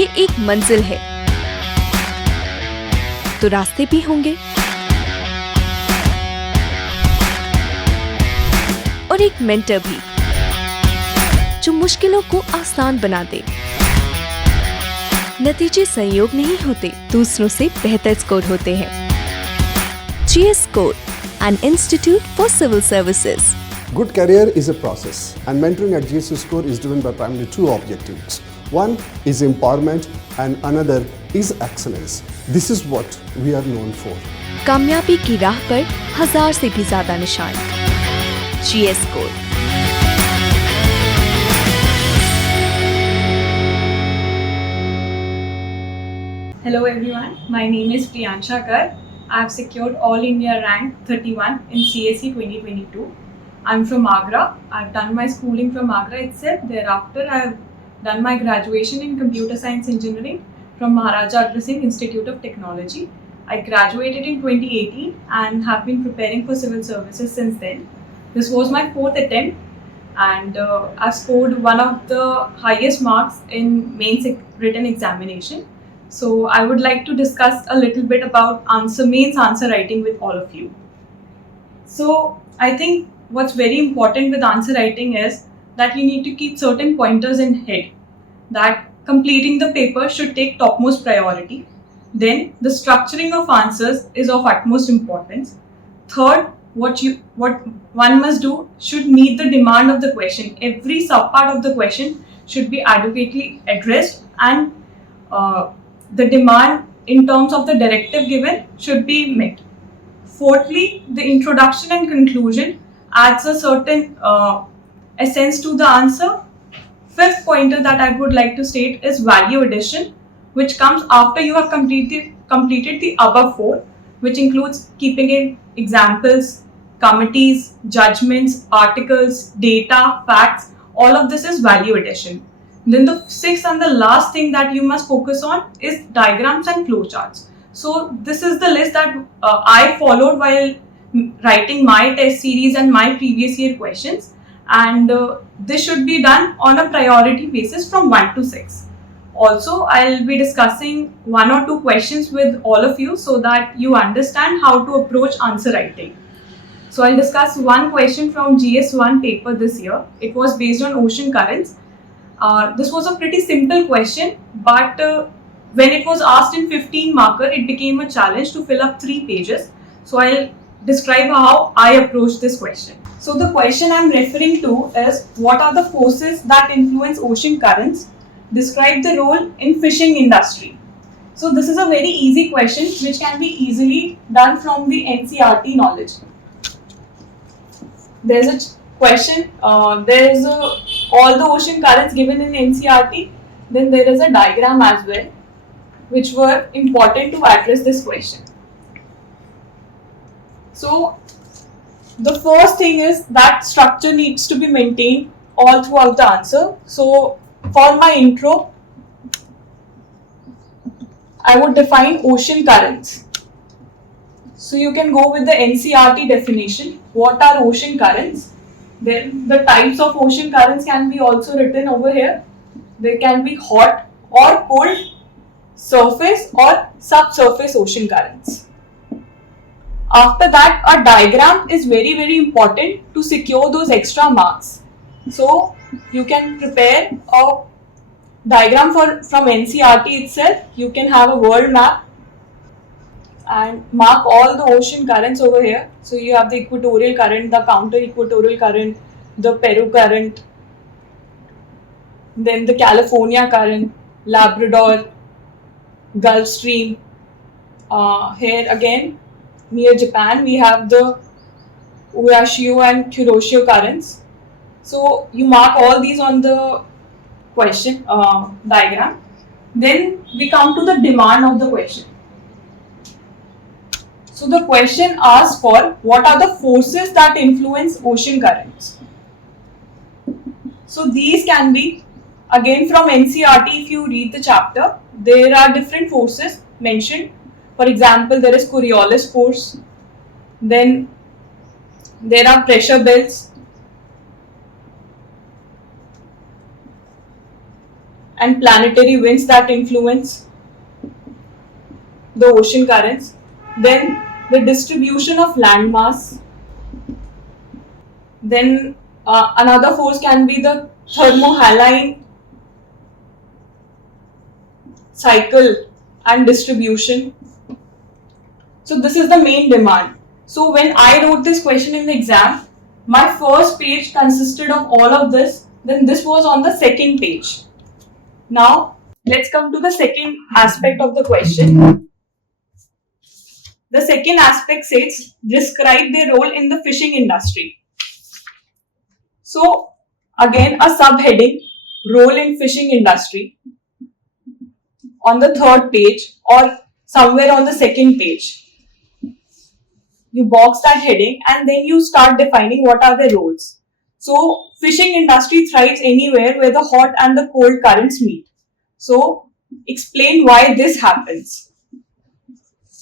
ये एक मंजिल है तो रास्ते भी होंगे और एक मेंटर भी जो मुश्किलों को आसान बना दे। नतीजे संयोग नहीं होते, दूसरों से बेहतर स्कोर होते हैं। GS Score, an institute for civil services. Good career is a process, and mentoring at GS Score is driven by primarily two objectives. One is empowerment and another is excellence. This is what we are known for. कामयाबी की राह पर 1000 से भी ज्यादा निशान। GS Score. Hello everyone, my name is Priyansha Garg. I have secured All India rank 31 in CSE 2022. I'm from Agra. I've done my schooling from Agra itself. Thereafter, I've done my graduation in Computer Science Engineering from Maharaja Agra Singh Institute of Technology. I graduated in 2018 and have been preparing for civil services since then. This was my 4th attempt and I've scored one of the highest marks in mains written examination. So I would like to discuss a little bit about mains answer writing with all of you. So I think what's very important with answer writing is that you need to keep certain pointers in head. That completing the paper should take topmost priority. Then the structuring of answers is of utmost importance. Third, what one must do should meet the demand of the question. Every subpart of the question should be adequately addressed and the demand in terms of the directive given should be met. Fourthly, the introduction and conclusion adds a certain essence to the answer. Fifth pointer that I would like to state is value addition, which comes after you have completed the above four, which includes keeping in examples, committees, judgments, articles, data, facts. All of this is value addition. Then the sixth and the last thing that you must focus on is diagrams and flowcharts. So this is the list that I followed while writing my test series and my previous year questions, and this should be done on a priority basis from 1 to 6. Also, I'll be discussing 1 or 2 questions with all of you so that you understand how to approach answer writing. So I'll discuss one question from GS1 paper this year. It was based on ocean currents. This was a pretty simple question, but when it was asked in 15 marker, it became a challenge to fill up 3 pages. So I'll describe how I approached this question. So the question I'm referring to is, what are the forces that influence ocean currents? Describe the role in fishing industry. So this is a very easy question which can be easily done from the NCERT knowledge. There's a question, all the ocean currents given in NCERT, then there is a diagram as well, which were important to address this question. So the first thing is that structure needs to be maintained all throughout the answer. So for my intro, I would define ocean currents. So you can go with the NCERT definition. What are ocean currents? Then the types of ocean currents can be also written over here. They can be hot or cold, surface or subsurface ocean currents. After that, a diagram is very, very important to secure those extra marks. So you can prepare a diagram from NCERT itself. You can have a world map and mark all the ocean currents over here. So you have the equatorial current, the counter equatorial current, the Peru current, then the California current, Labrador, Gulf Stream. Here again, near Japan, we have the Uashio and Kuroshio currents. So you mark all these on the question diagram. Then we come to the demand of the question. So the question asks for what are the forces that influence ocean currents. So these can be, again from NCERT, if you read the chapter, there are different forces mentioned. For example, there is Coriolis force, then there are pressure belts, and planetary winds that influence the ocean currents. Then the distribution of landmass. Then another force can be the thermohaline cycle and distribution. So this is the main demand. So when I wrote this question in the exam, my first page consisted of all of this. Then this was on the second page. Now let's come to the second aspect of the question. The second aspect says describe their role in the fishing industry. So again a subheading, role in fishing industry, on the third page or somewhere on the second page. You box that heading and then you start defining what are their roles. So fishing industry thrives anywhere where the hot and the cold currents meet. So explain why this happens.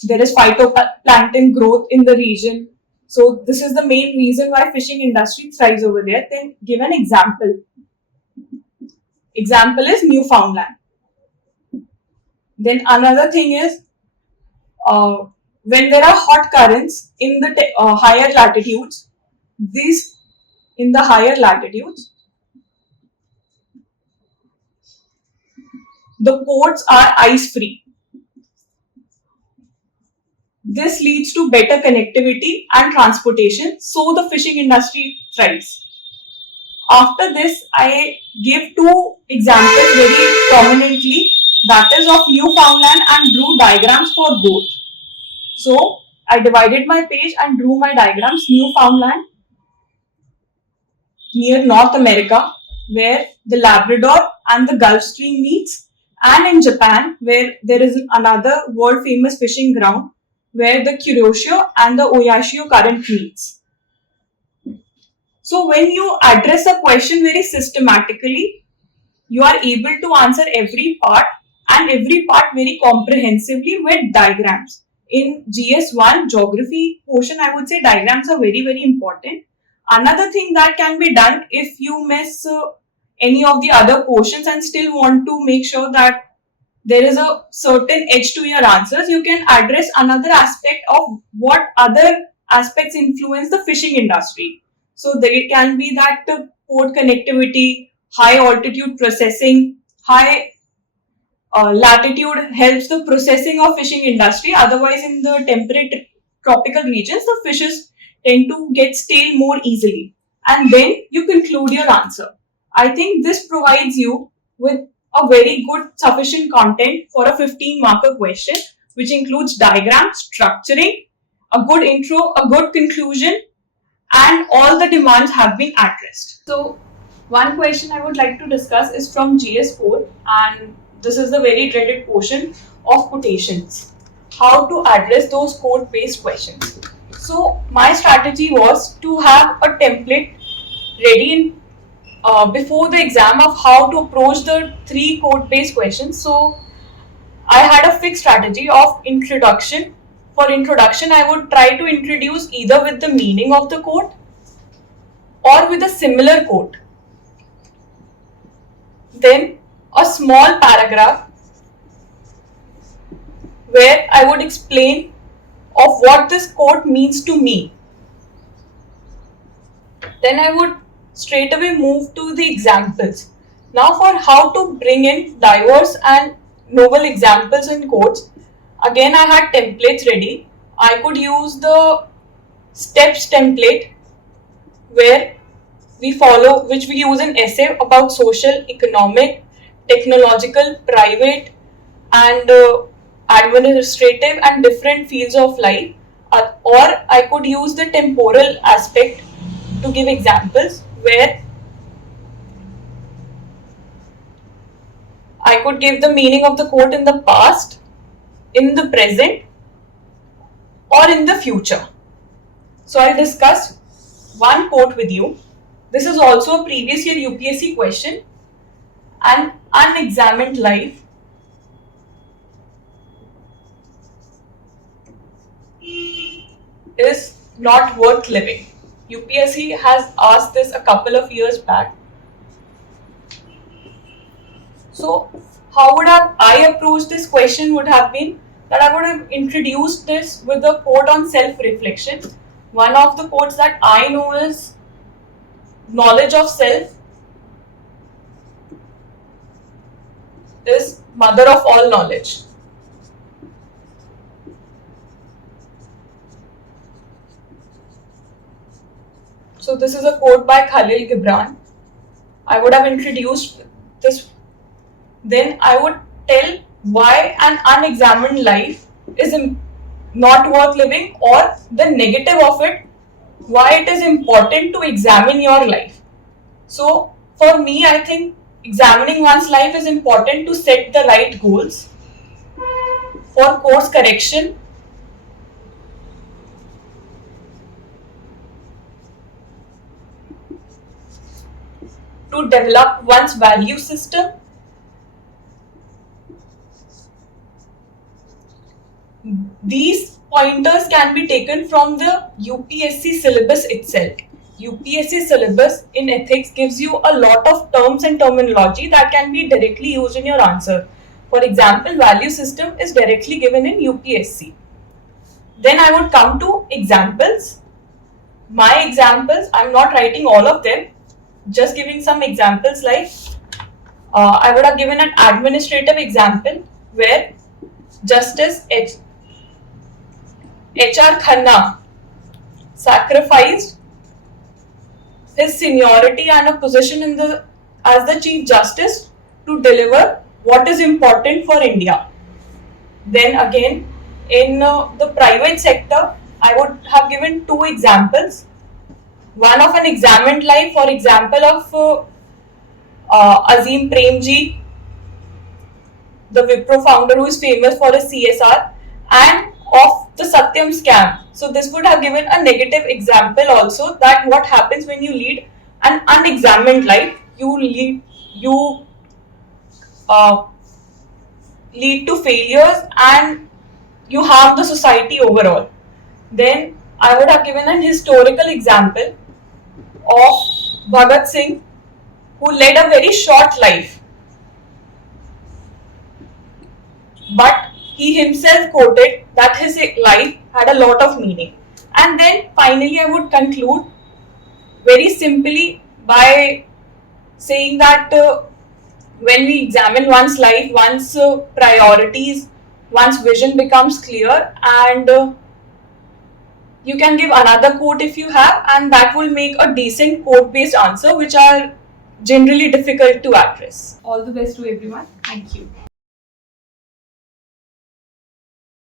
There is phytoplankton growth in the region. So this is the main reason why fishing industry thrives over there. Then give an example. Example is Newfoundland. Then another thing is when there are hot currents in the higher latitudes, these in the higher latitudes, the ports are ice free. This leads to better connectivity and transportation, so the fishing industry thrives. After this, I give two examples very prominently, that is of Newfoundland, and drew diagrams for both. So I divided my page and drew my diagrams. Newfoundland near North America, where the Labrador and the Gulf Stream meets, and in Japan, where there is another world famous fishing ground, where the Kuroshio and the Oyashio current meets. So when you address a question very systematically, you are able to answer every part, and every part very comprehensively with diagrams. In GS1 geography portion, I would say diagrams are very, very important. Another thing that can be done if you miss any of the other portions and still want to make sure that there is a certain edge to your answers, you can address another aspect of what other aspects influence the fishing industry. So there can be that port connectivity, high altitude processing, high latitude helps the processing of fishing industry. Otherwise, in the temperate tropical regions, the fishes tend to get stale more easily. And then you conclude your answer. I think this provides you with a very good sufficient content for a 15-marker question, which includes diagram, structuring, a good intro, a good conclusion, and all the demands have been addressed. So one question I would like to discuss is from GS4, and this is the very dreaded portion of quotations. How to address those quote-based questions. So my strategy was to have a template ready in before the exam of how to approach the 3 quote-based questions. So I had a fixed strategy of introduction. For introduction, I would try to introduce either with the meaning of the quote or with a similar quote. Then a small paragraph where I would explain of what this quote means to me. Then I would straight away move to the examples. Now for how to bring in diverse and novel examples in quotes, again I had templates ready. I could use the steps template where we follow, which we use in essay about social, economic, technological, private and administrative and different fields of life. Or I could use the temporal aspect to give examples where I could give the meaning of the quote in the past, in the present, or in the future. So I'll discuss one quote with you. This is also a previous year UPSC question. An unexamined life is not worth living. UPSC has asked this a couple of years back. So how would have I approached this question would have been that I would have introduced this with a quote on self-reflection. One of the quotes that I know is knowledge of self is mother of all knowledge. So this is a quote by Khalil Gibran. I would have introduced this. Then I would tell why an unexamined life is not worth living, or the negative of it, why it is important to examine your life. So for me, I think examining one's life is important to set the right goals for course correction, to develop one's value system, these pointers can be taken from the UPSC syllabus itself. UPSC syllabus in ethics gives you a lot of terms and terminology that can be directly used in your answer. For example, value system is directly given in UPSC. Then I would come to examples. My examples, I'm not writing all of them, just giving some examples like I would have given an administrative example where Justice H.R. Khanna sacrificed his seniority and a position as the Chief Justice to deliver what is important for India. Then again, in the private sector, I would have given two examples. One of an examined life, for example, of Azim Premji, the Wipro founder who is famous for his CSR, and of the Satyam scam. So this would have given a negative example also, that what happens when you lead an unexamined life, you lead to failures and you harm the society overall. Then I would have given an historical example of Bhagat Singh, who led a very short life, but he himself quoted that his life had a lot of meaning. And then finally I would conclude very simply by saying that when we examine one's life, one's priorities, one's vision becomes clear, and you can give another quote if you have, and that will make a decent quote based answer, which are generally difficult to address. All the best to everyone. Thank you.